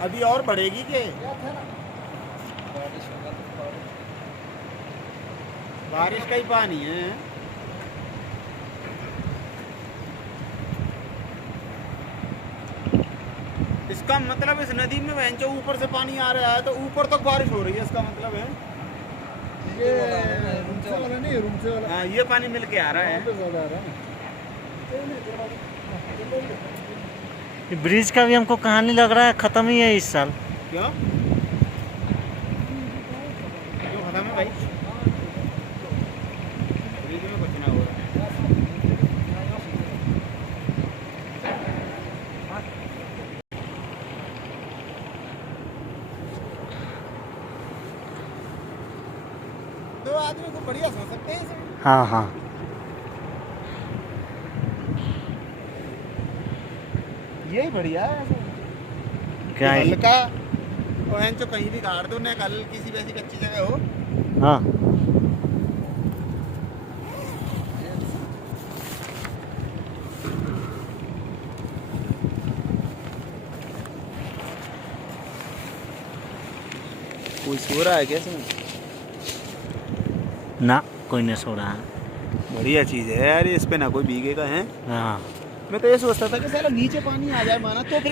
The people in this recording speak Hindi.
अभी और बढ़ेगी के? बारिश का ही पानी है। इसका मतलब इस नदी में बहन जो ऊपर से पानी आ रहा है तो ऊपर तक बारिश हो रही है, इसका मतलब है ये रूमसे वाला नहीं, रूमसे वाला। हाँ, ये पानी मिल के आ रहा है। ज़्यादा आ रहा है। ये ब्रिज का भी हमको कहानी लग रहा है खत्म ही है इस साल। क्यों क्यों खत्म है भाई? ब्रिज में कुछ ना हो रहा है। दो आदमी को बढ़िया सो सकते हैं इसमें। हाँ हाँ, यही बढ़िया है। क्या है? हल्का और हैं जो कहीं भी गाड़ दो ना, कल किसी वैसी कच्ची जगह हो। हाँ, कोई सो रहा है क्या इसमें? ना कोई नहीं सो रहा है। बढ़िया चीज़ है यार, इस पे ना कोई भीगेगा है। हाँ, मैं तो ये सोचता था कि साला नीचे पानी आ जाए माना तो फिर